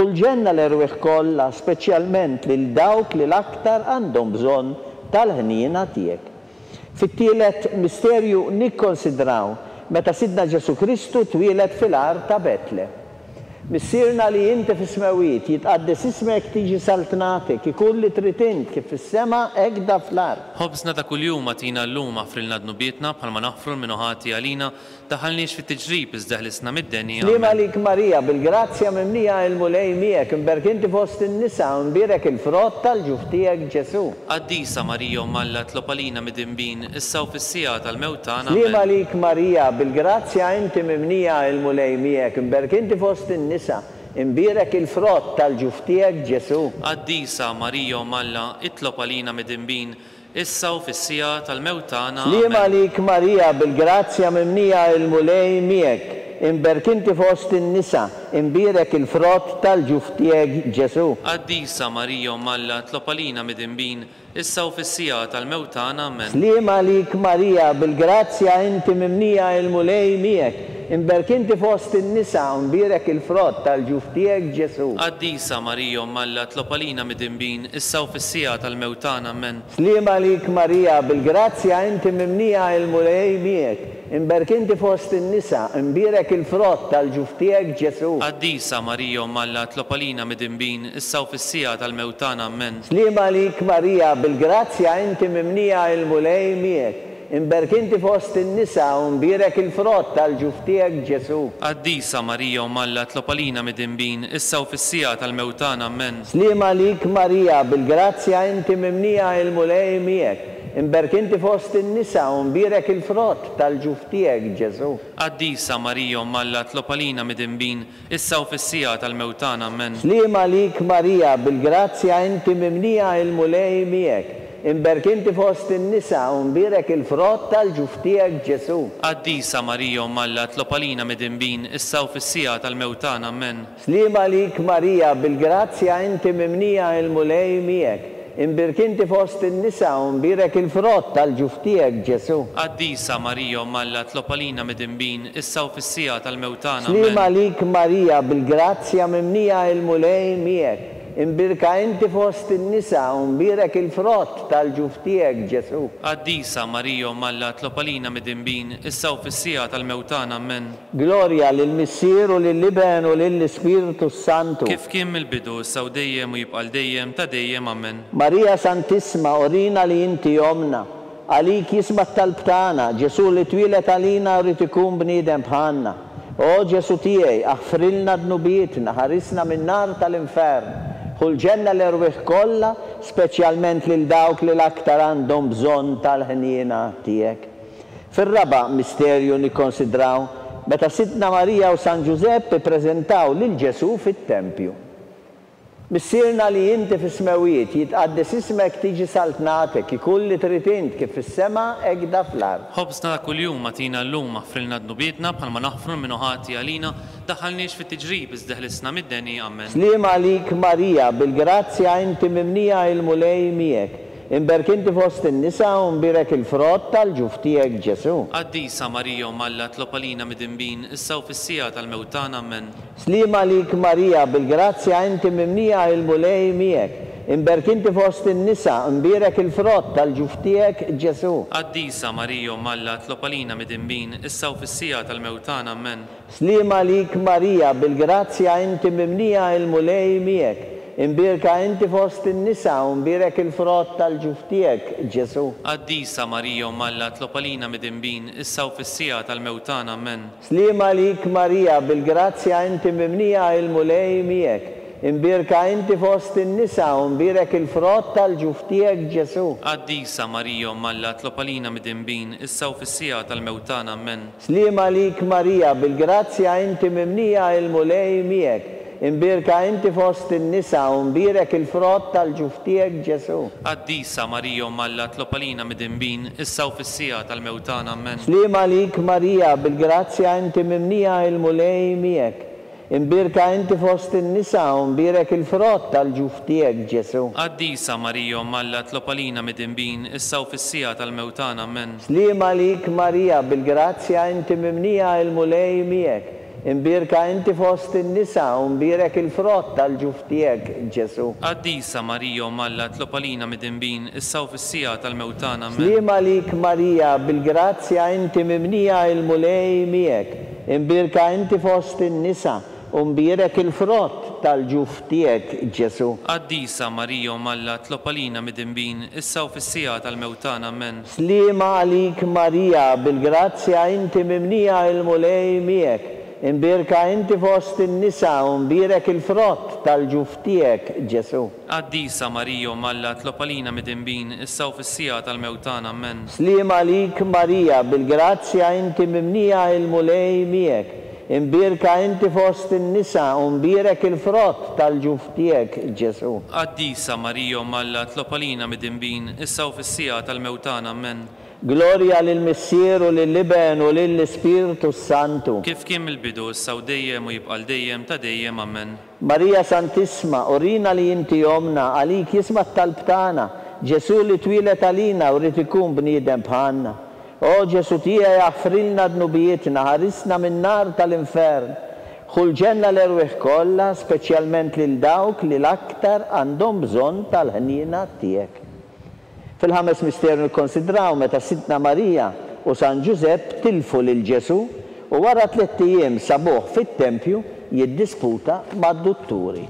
Ħulġenna l-erweħ kollha, speċjalment lil dawk li l-aktar għandhom bżonn tal-ħniena tiegħek. Fit-tielet misterju nikkonsidraw meta Sidna Ġesu Kristu twilet fil-ar ta' Betle. Missierna li inti fis-smawiet jitqaddes ismek tiġi saltnatek, ikun li trid int kif fis-sema hekk daflar. Ħobsna ta' kuljum għatina llum għafrilna dnubietna bħalma naħfru l-minuħati għalina taħalniex fit-tiġrib iżda ħlisna mid-denja. Slima lik Marija, bil-grazzja mimnija il-mulej miegħek, imbirek inti fost in-nisa u imbirek il-frott tal-ġuf tiegħek Ġesu. Qaddisa Marija Malla tlob għalina midimbin issa u fis-sija tal-mewtana. Slima lik Marija, bil-grazzja inti mimnija il-mulej miegħek, imbirek inti fost in-nisa, imbirek il-frott tal-ġuf tiegħek Ġesu. Qaddisa Marija Malla itlob għalina midimbin issa u fis-sija tal-mewtana. Slima lik Marija, bil-grazzja mimnija il-mulej miegħek, imbirek inti fost in-nisa, imbirek il-frott tal-ġuf tiegħek Ġesu. Qaddisa Marija Malla tlob għalina midimbin issa u fis-sija tal-mewtana. Amen. Slima lik Marija, bil-grazzja inti mimnija il-mulej miegħek, imbirek inti fost in-nisa u imbirek il-frott tal-ġuf tiegħek Ġesu. Qaddisa Marija Malla tlob għalina midimbin issa u fis-sija tal-mewtana. Amen. Slima lik Marija, bil-grazzja inti mimnija il-mulej miegħek, imberk inti fost in-nisa, imbierek il-frott tal-ġuf tiegħek Ġesu. Qaddisa Marija Umm Alla tlob għalina midinbin issa u fis-sija tal-mewtana Amen. Slima lik Marija, bil-grazzja inti mimnija il-mulej miegħek. Imberk inti fost in-nisa u mbierek il-frott tal-ġuf tiegħek Ġesu. Qaddisa Marija Umm Alla tlob għalina midinbin issa u fis-sija tal-mewtana Amen. Slima lik Marija, bil-grazzja inti mimnija il-mulej miegħek. Imberk inti fost in-nisa u mbierek il-frott tal-ġuf tiegħek Ġesu. Qaddisa Marija Umm Alla tlob għalina midinbin issa u fis-sija tal-mewtana Amen. Slima lik Marija, bil-grazzja inti mimnija il-mulej miegħek. Imberk inti fost in-nisa u mbierek il-frott tal-ġuf tiegħek Ġesu. Qaddisa Marija Umm Alla tlob għalina midinbin issa u fis-sija tal-mewtana Amen. Slima lik Marija, bil-grazzja inti mimnija il-mulej miegħek. Imbirk inti fost in-nisa u mbierek il-frott tal-ġuf tiegħek Ġesu. Qaddisa Marija Umm Alla tlob għalina midinbin issa u fis-sija tal-mewtana Slima Amen. lik Marija, bil-grazzja mimnija il-mulej miegħek. Imbirka inti fost in-nisa u mbierek il-frott tal-ġuf tiegħek Ġesu. Qaddisa Marija Umm Alla tlob għalina midinbin issa u fis-sija tal-mewtana Amen. Glorja lill-Missier u lill-Iben u lill-Ispiritu Santu. Kif kien mill-bidu issa u dejjem u jibqa' dejjem ta' dejjem Amen. Marija Santissima, orina li inti jomna. Għalik jisma' talb tagħna, Ġesu li twilet għalina rrid ikun bniedem bħalna. O Ġesu tiegħi, aħfrilna dnubietna, ħarisna min-nar tal-infern. Ħulġenna l-erwieħ kollha, speċjalment lil dawk li l-aktar għandhom bżonn tal-ħniena tiegħek. Fir-raba' misterju nikkonsidraw meta Sidna Marija u San Giuseppe ppreżentaw lil Ġesu fit-tempju. Missierna li inti fis-smewiet jitqaddes ismek tiġi saltnatek, ikun li trid int kif fis-sema hekk da fl-ard. Ħobsna ta' kuljum agħtina llum aħfrilna dnubietna bħalma naħfru minnu ħati għalina daħħalniex fit-tiġrib iżdeħlisna mid-deni Amen. Slima lik Marija, bil-grazzja inti mimnija il-mulej miegħek. Imberk inti fost in-nisa u mbierek il-frott tal-ġuf tiegħek Ġesu. Qaddisa Marija Umm Alla tlob għalina midinbin issa u fis-sija tal-mewtana Amen. Slima lik Marija, bil-grazzja inti mimnija il-mulej miegħek. Imberk inti fost in-nisa u mbierek il-frott tal-ġuf tiegħek Ġesu. Qaddisa Marija Umm Alla tlob għalina midinbin issa u fis-sija tal-mewtana Amen. Slima lik Marija, bil-grazzja inti mimnija il-mulej miegħek. Imbirka inti fost in-nisa u mbierek il-frott tal-ġuf tiegħek Ġesu. Qaddisa Marija Umm Alla tlob għalina midinbin issa u fis-sija tal-mewtana Amen. Slima lik Marija, bil-grazzja inti mimnija il-mulej miegħek. Imbirka inti fost in-nisa u mbierek il-frott tal-ġuf tiegħek Ġesu. Qaddisa Marija Umm Alla tlob għalina midinbin issa u fis-sija tal-mewtana Amen. Slima lik Marija, bil-grazzja inti mimnija il-mulej miegħek. Imbirka inti fost in-nisa u mbierek il-frott tal-ġuf tiegħek Ġesu. Qaddisa Marija Umm Alla tlob għalina midinbin issa u fis-sija tal-mewtana Amen. Slima lik Marija, bil-grazzja inti mimnija il-mulej miegħek. Imbirka inti fost in-nisa u mbierek il-frott tal-ġuf tiegħek Ġesu. Qaddisa Marija Umm Alla tlob għalina midinbin issa u fis-sija tal-mewtana Amen. Slima lik Marija, bil-grazzja inti mimnija il-mulej miegħek. Imbirka inti fost in-nisa u mbierek il-frott tal-ġuf tiegħek Ġesu. Qaddisa Marija Umm Alla tlob għalina midinbin issa u fis-sija tal-mewtana Amen. Slima lik Marija, bil-grazzja inti mimnija il-mulej miegħek. Imbirka inti fost in-nisa u mbierek il-frott tal-ġuf tiegħek Ġesu. Qaddisa Marija Umm Alla tlob għalina midinbin issa u fis-sija tal-mewtana Amen. Slima lik Marija, bil-grazzja inti mimnija il-mulej miegħek. Imbirka inti fost in-nisa u mbierek il-frott tal-ġuf tiegħek Ġesu. Qaddisa Marija Umm Alla tlob għalina midinbin issa u fis-sija tal-mewtana Amen. Slima lik Marija, bil-grazzja inti mimnija il-mulej miegħek. Imbirka inti fost in-nisa u mbierek il-frott tal-ġuf tiegħek Ġesu. Qaddisa Marija Umm Alla tlob għalina midinbin issa u fis-sija tal-mewtana Amen. Glorja lill-Missier u lill-Iben u lill-Ispiritu Santu. Kif kien mill-bidu issa u dejjem u jibqa' dejjem ta' dejjem Amen. Marija Santissima, orina li inti jomna, għalik jisma' talb tagħna, Ġesu li twilet għalina u rrid ikun bniedem bħalna. O Ġesu tiegħi aħfrilna dnubietna, ħarisna min-nar tal-infern. Ħulġenna l-erwieħ kollha, speċjalment lil dawk li l-aktar għandhom bżonn tal-ħniena tiegħek. Fil-ħames misterju nikkonsidraw meta Sidna Marija u San Giuseppe tilfu lil Ġesu u wara 3 ijiem sabuh fit-tempju jiddisputa mad-dutturi.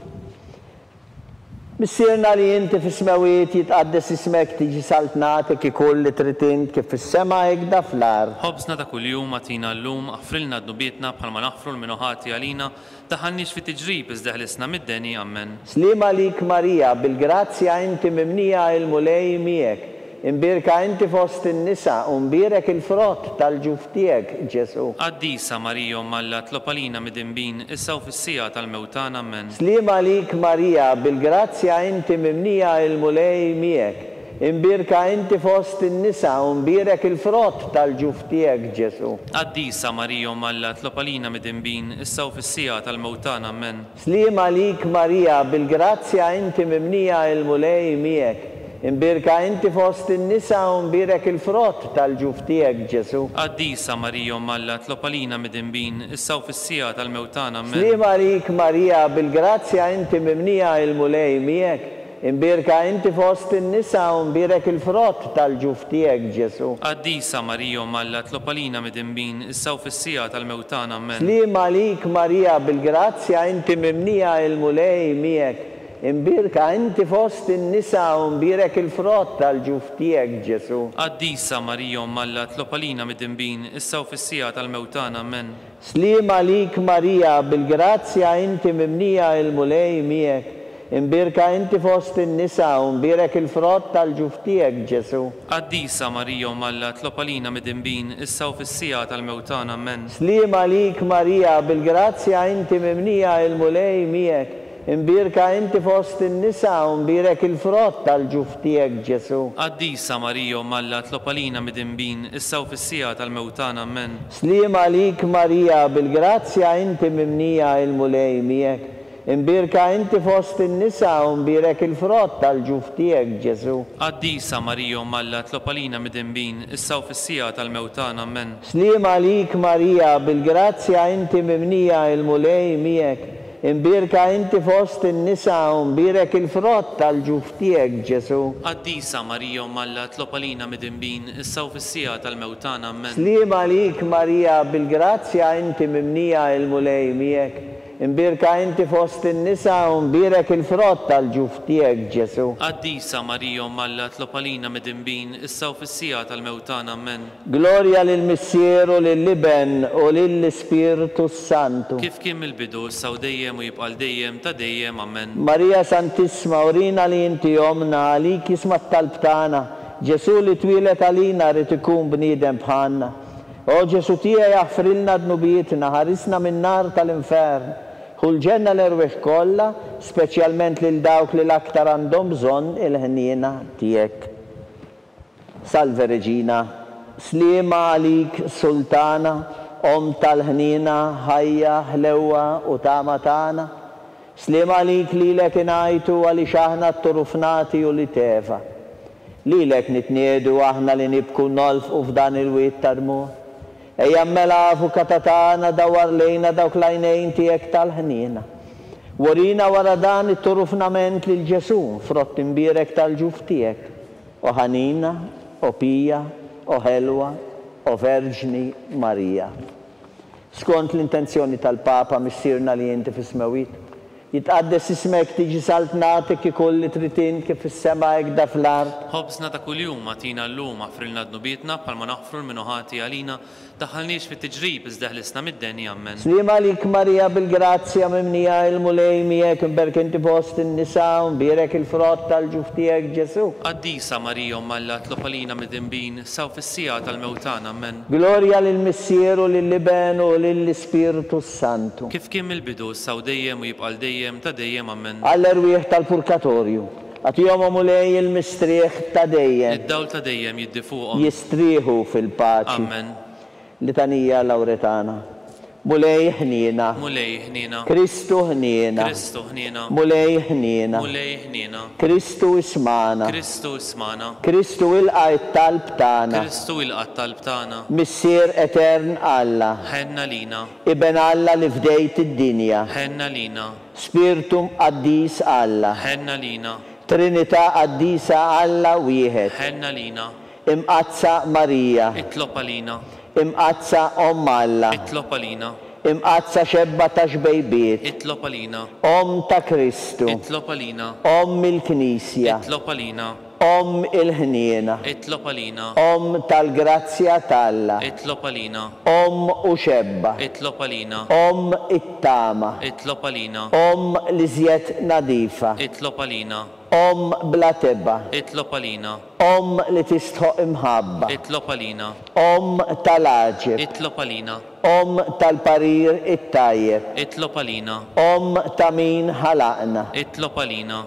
Missierna li inti fis-smawiet jitqaddes ismek tiġi saltnatek ikoll li trid int kif fis-sema hekk fl-ard. Ħobżna ta' kuljum atina llum aħfrilna d-nubietna bħalma naħfru l-minuħati għalina taħannix fi tiġrib iżdeħlisna mid-deni ammen. Slima lik Marija, bil-grazzja inti mimnija il-mulej miegħek. Imbirka inti fost in-nisa u mbirek il-frott tal-ġuf tiegħek Ġesu. Qaddisa Marija Umm Alla tlopalina mid-inbin issa u fis-sija tal-mewtana ammen. Slima lik Marija, bil-grazzja inti mimnija il-mulej miegħek. Imbirka inti fost in-nisa u mbirek il-frott tal-ġuf tiegħek Ġesu. Qaddisa Marija Umm Alla tlopalina mid-inbin issa u fis-sija tal-mewtana ammen. Slima lik Marija, bil-grazzja inti mimnija il-mulej miegħek. Imbirka inti fost in-nisa u mbirek il-frott tal-ġuf tiegħek Ġesu. Qaddisa Marija Umm Alla tlopalina mid-inbin issa u fis-sija tal-mewtana ammen. Slima lik Marija, bil-grazzja inti mimnija il-mulej miegħek. Imbirka inti fost in-nisa u mbirek il-frott tal-ġuf tiegħek Ġesu. Qaddisa Marija Umm Alla tlopalina mid-inbin issa u fis-sija tal-mewtana ammen. Slima lik Marija, bil-grazzja inti mimnija il-mulej miegħek. Imbirka inti fost in-nisa u mbirek il-frott tal-ġuf tiegħek Ġesu. Qaddisa Marija Umm Alla tlopalina mid-inbin issa u fis-sija tal-mewtana ammen. Slima lik Marija, bil-grazzja inti mimnija il-mulej miegħek. Imbirka inti fost in-nisa u mbirek il-frott tal-ġuf tiegħek Ġesu. Qaddisa Marija Umm Alla tlopalina mid-inbin issa u fis-sija tal-mewtana ammen. Slima lik Marija, bil-grazzja inti mimnija il-mulej miegħek. Imbirka inti fost in-nisa u mbirek il-frott tal-ġuf tiegħek Ġesu. Qaddisa Marija Umm Alla tlopalina mid-inbin issa u fis-sija tal-mewtana ammen. Slima lik Marija, bil-grazzja inti mimnija il-mulej miegħek. Imbirka inti fost in-nisa u mbirek il-frott tal-ġuf tiegħek Ġesu. Qaddisa Marija Umm Alla tlopalina mid-inbin issa u fis-sija tal-mewtana ammen. Slima lik Marija, bil-grazzja inti mimnija il-mulej miegħek. Imbirka inti fost in-nisa u mbirek il-frott tal-ġuf tiegħek Ġesu. Qaddisa Marija Umm Alla tlopalina mid-inbin issa u fis-sija tal-mewtana ammen. Slima lik Marija, bil-grazzja inti mimnija il-mulej miegħek. Imbirka inti fost in-nisa u mbirek il-frott tal-ġuf tiegħek Ġesu. Qaddisa Marija Umm Alla tlopalina mid-inbin issa u fis-sija tal-mewtana ammen. Glorja lill-Missieru lill-Iben u lill-Ispiritu Santu. Kif kien mill-bidu issa u dejjem u jibqa' dejjem ta' dejjem ammen. Marija Santissima, urina li inti jomna għalik jisma' t-talb tagħna. Ġesu li twilet għalina rid ikun bniedem bħalna. O Ġesu tiegħi jaħfrilna d-nubietna, ħarisna min-nar tal-infern. Ħulġenna l-erweħ kollha, speċjalment lil dawk li l-aktar għandhom bżonn il-ħniena tiegħek. Salve Reġina, sliema għalik Sultana, Om tal-ħniena, ħajja, ħlewwa u tama tagħna. Sliema għalik lilek ingħajtu għaliex aħna t-turufnati u li tefa. Lilek nitniedu aħna li nibku nolfqu f'dan il-wiet tar-dmugħ. Ejja mela avukata tagħna dawar lejna dawk l-għajnejn tiegħek tal-ħniena. Warina wara dan it-turufnament lil Ġesu frott imbirek tal-ġuf tiegħek. O ħanina, o pija, o ħelwa, o Verġni Marija. Skont l-intenzjoni tal-Papa missierna li inti fis-smawiet, jitqaddes ismek tiġi saltnatek ikoll li trid int kif fis-sema hekk fl-ard. Ħobżna ta' kuljum atina llum aħfrilna d-nubietna bħalma naħfru l-minuħati għalina taħħalniex fi tiġrib iżdeħlisna mid-deni ammen. Slima lik Marija, bil-grazzja mimnija il-mulej miegħek imberk inti fost in-nisa u mbirek il-frott tal-ġuf tiegħek Ġesu. Qaddisa Marija Umm Alla tlopalina mid-inbin saw fis-sija tal-mewtana ammen. Glorja lill-Missieru lill-Iben u lill-Ispiritu Santu. Kif kien mill-bidu saw dejjem u jibqa' dejjem ta' dejjem ammen. Għall-erwieħ tal-purkatorju. Għatijom mulej il-mistrieħ ta' dejjem. Id-dawl ta' dejjem jiddifuqhom. Jistrieħu fil-paċi. Amen. Litanija Lawretana. Mulej ħniena. Mulej ħniena. Kristu ħniena. Kristu ħniena. Mulej ħniena. Mulej ħniena. Kristu ismana. Kristu ismana. Kristu ilqa' it-talb tagħna. Kristu ilqa' t-talb tagħna. Missier etern Alla. Ħenna lina. Iben Alla li fdejt id-dinja. Ħenna lina. Spiritum qaddis Alla. Ħenna lina. Trinità qaddisa Alla wieħed. Ħenna lina. Imqazza Marija, itlob għalina, imqazza Alla, itlob għalina, imqazza xebba ta' xbejbiet, itlob għalina, ta' Kristu, itlob għalina, il-Knisja, itlob għalina, il-ħniena, itlob għalina, tal-grazzja talla, itlob għalina, u xebba, itlob għalina, it-tama, itlob għalina, l-iżjed nadifa, itlob għalina, bla tebba, itlob għalina, li tistħoq imħabba, itlob għalina, tal-aġib, itlob għalina, tal-parir it-tajjeb, itlob għalina, ta' min ħalaqna, itlob għalina,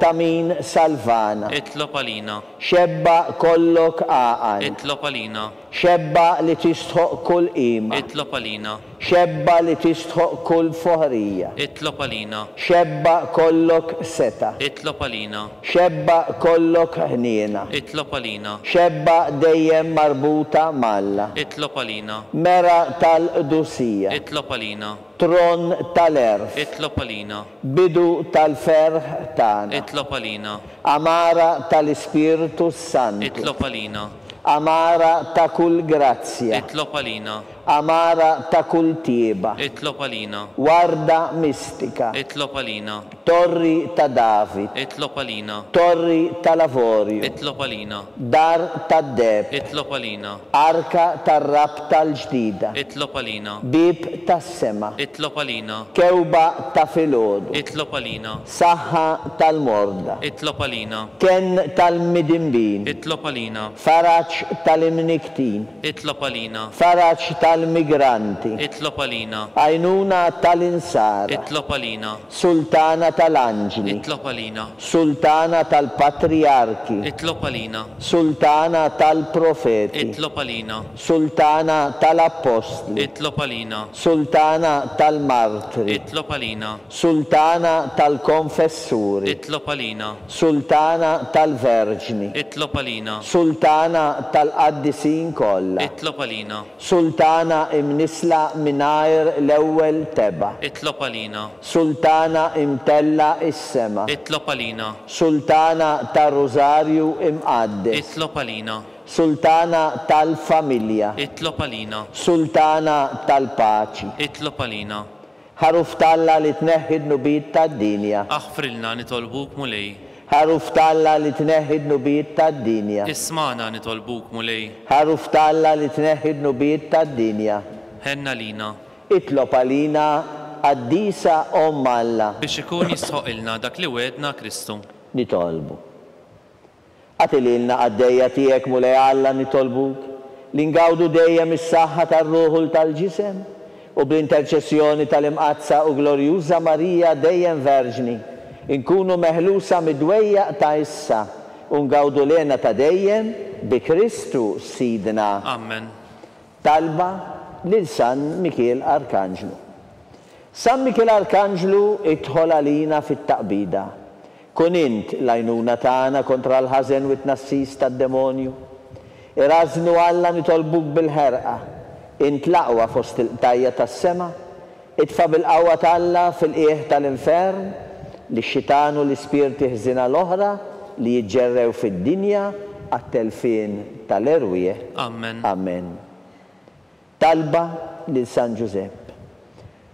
ta' min salvana, itlob għalina, xebba kollok għaqal, itlob għalina, xebba li tistħoq kull qima, itlob għalina, xebba li tistħoq kull foħrija, itlob għalina, xebba kollok seta, itlob għalina, xebba kollok ħniena, itlob għalina, xebba dejjem marbuta malla, itlob għalina, mera tal-qdusija, itlob għalina, tron tal-erf, itlob għalina, bidu tal-ferħ tagħna, itlob għalina, amara tal-Ispiritu Santu, itlob għalina, amara ta' kull grazzja, itlob għalina, amara ta' kull tieba, itlob għalina, warda mistika, itlob għalina, torri ta' David, itlob għalina, torri ta' lavorju, itlob għalina, dar ta' deb, itlob għalina, arka tar-rab tal-ġdida, itlob għalina, bib tas-sema, itlob għalina, kewba ta' filgħodu, itlob għalina, saħħa tal-morda, itlob għalina, ken tal-midimbin, itlob għalina, faraċ tal-imniktin, itlob għalina, faraċ tal-migranti, itlob għalina, għajnuna tal-insara, itlob għalina, sultana tal-anġli, itlob għalina, sultana tal-patriarki, itlob għalina, sultana tal-profeti, itlob għalina, sultana tal-apostli, itlob għalina, sultana tal-martri, itlob għalina, sultana tal-konfessuri, itlob għalina, sultana tal-verġni, itlob għalina, sultana tal-qaddisin kollha, itlob għalina, sultana imnisla minajr l-ewwel teba, itlob għalina, sultana imtella is-sema, itlob għalina, sultana tar-Rożarju imqaddes, itlob għalina, sultana tal-familja, itlob għalina, sultana tal-paċi, itlob għalina, ħaruf talla li tneħħi d-nubiet tad-dinja, aħfrilna nitolbuk mulej, ħaruf talla li tneħħi d-nubiet tad-dinja, ismana nitolbuk mulej, ħaruf talla li tneħħi d-nubiet tad-dinja, ħenna lina, itlob għalina għaddisa Alla biex ikun jisħoqilna dak li wedna Kristu. nitolbu. Għatililna għaddejja tiegħek mulej Alla nitolbuk li ngawdu dejjem is-saħħa tar-ruħu tal-ġisem u bl-interċessjoni tal-imqazza u glorjuża Marija dejjem Verġni inkunu meħlusa mid-dwejjaq ta' issa u ngawdu lena ta' dejjem bi Kristu Sidna. Amen. Talba lil San Mikiel Arkanġlu. San Mikiel Arkanġlu idħol għalina fit-taqbida. Kun int l-għajnuna tagħna kontra l-ħażen u t-nassis tad-demonju. Irażnu Alla nitolbuk bil-ħerqa. Int l-aqwa fost il-qtajja tas-sema. Itfa' bil-qawwa t'Alla fil-qiegħ tal-infern li x-xitan u l-ispirti ħżina l-oħra li jiġġerrew fid-dinja għat-telfin tal-erwieħ. Amen. Amen. Talba lil San Giuseppe.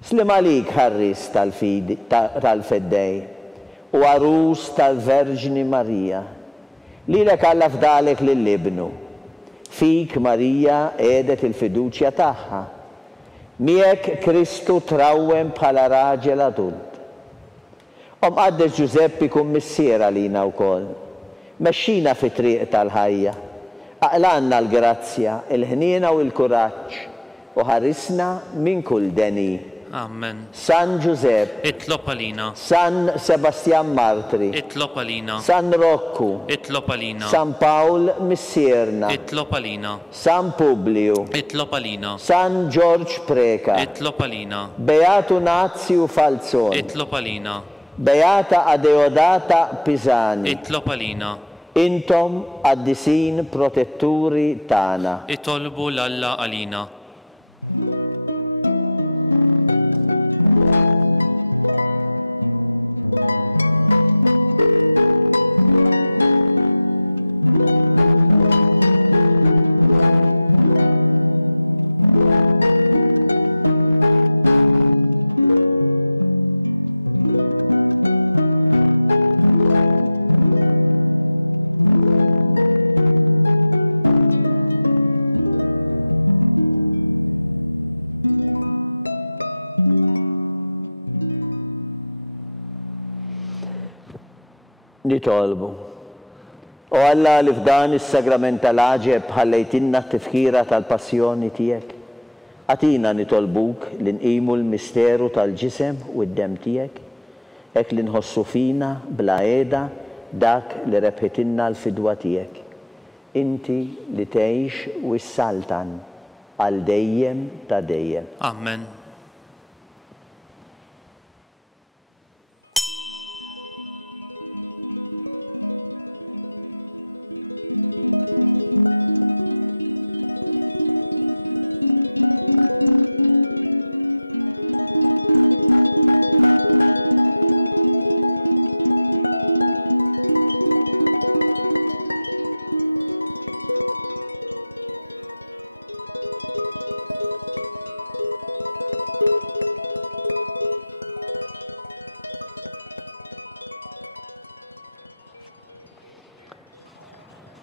Slim għalik ħarris tal-feddej u għarus tal-Verġni Marija. Lilek Alla fdalek lill-ibnu. Fik Marija għedet il-fiduċja tagħha. Miegħek Kristu trawwem bħala raġel adult. Qaddes Giuseppe kun missiera lina wkoll. Mexxina fi triq tal-ħajja. Aqlanna l-grazzja, il-ħniena u l-kuraġġ u ħarisna minn kull deni. Amen. San Giuseppe, Itlob għalina, San Sebastian Martri, itlob għalina, San Rocco, itlob għalina, San Paul Missierna, itlob għalina, San Publiu, itlob għalina, San George Preka, itlob għalina, Beatu Nazio Falzon, itlob għalina, Beata Adeodata Pisani, itlob għalina, intom għaddisin protetturi tana. itolbu l-Alla għalina. nitolbu. U Alla li f'dan is-sagrament tal-aġeb ħallejtinna t-tifkira tal-passjoni tiegħek. Għatina nitolbuk li nqimu l-misteru tal-ġisem u d-dem tiegħek, hekk li nħossu fina bla qiegħda dak li rebħitinna l-fidwa tiegħek. Inti li tgħix u s-saltan għal dejjem ta' dejjem. Amen.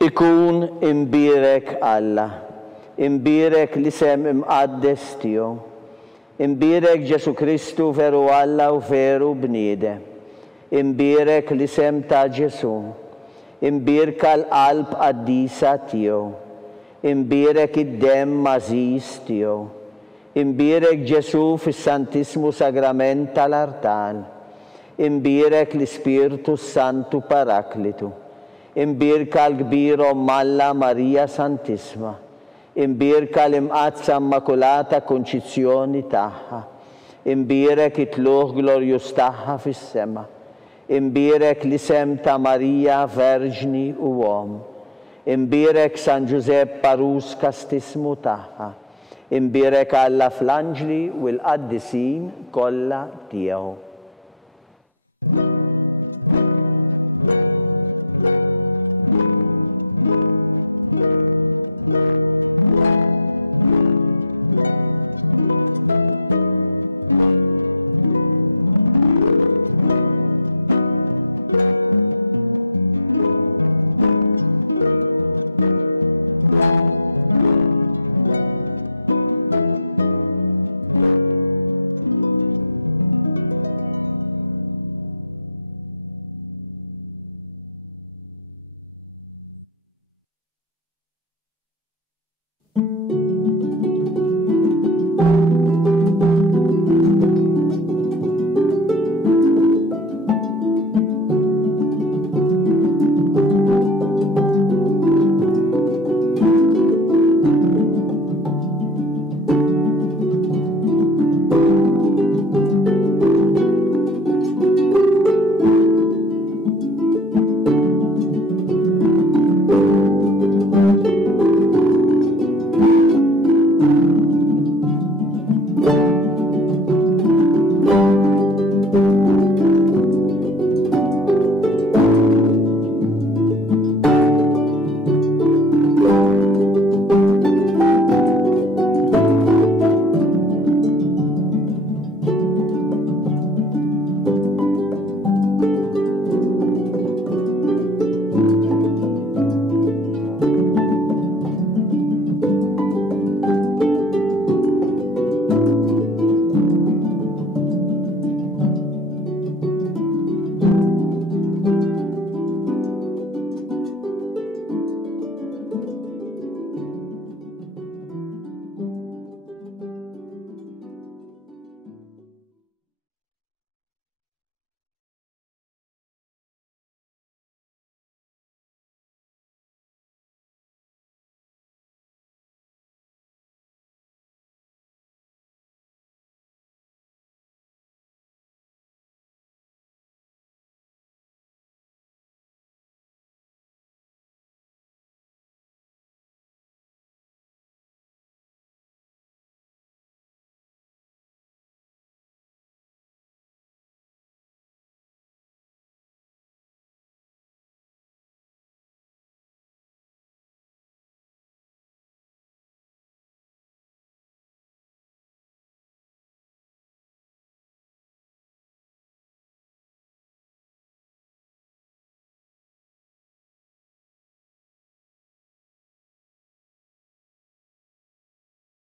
Ikun imbirek Alla, imbirek l-isem imqaddes tiegħu, imbirek Ġesu Kristu veru Alla u veru bniedem, imbirek l-isem ta' Ġesu, imbirka l-qalb qaddisa tiegħu, imbirek id-dem mażiż tiegħu, imbirek Ġesu fis-Santismu Sagrament tal-Artal, imbirek l-Ispirtu Santu Paraklitu, imbirka l-kbir Alla Marija Santisma, imbirka l-imqazza Immakulata Konċizzjoni tagħha, imbirek it-tluħ glorjus tagħha fis-sema, imbirek l-isem ta' Marija Verġni u Om, imbirek San Giuseppe Parus kastismu tagħha, imbirek Alla fl-anġli u l-qaddisin kollha tiegħu.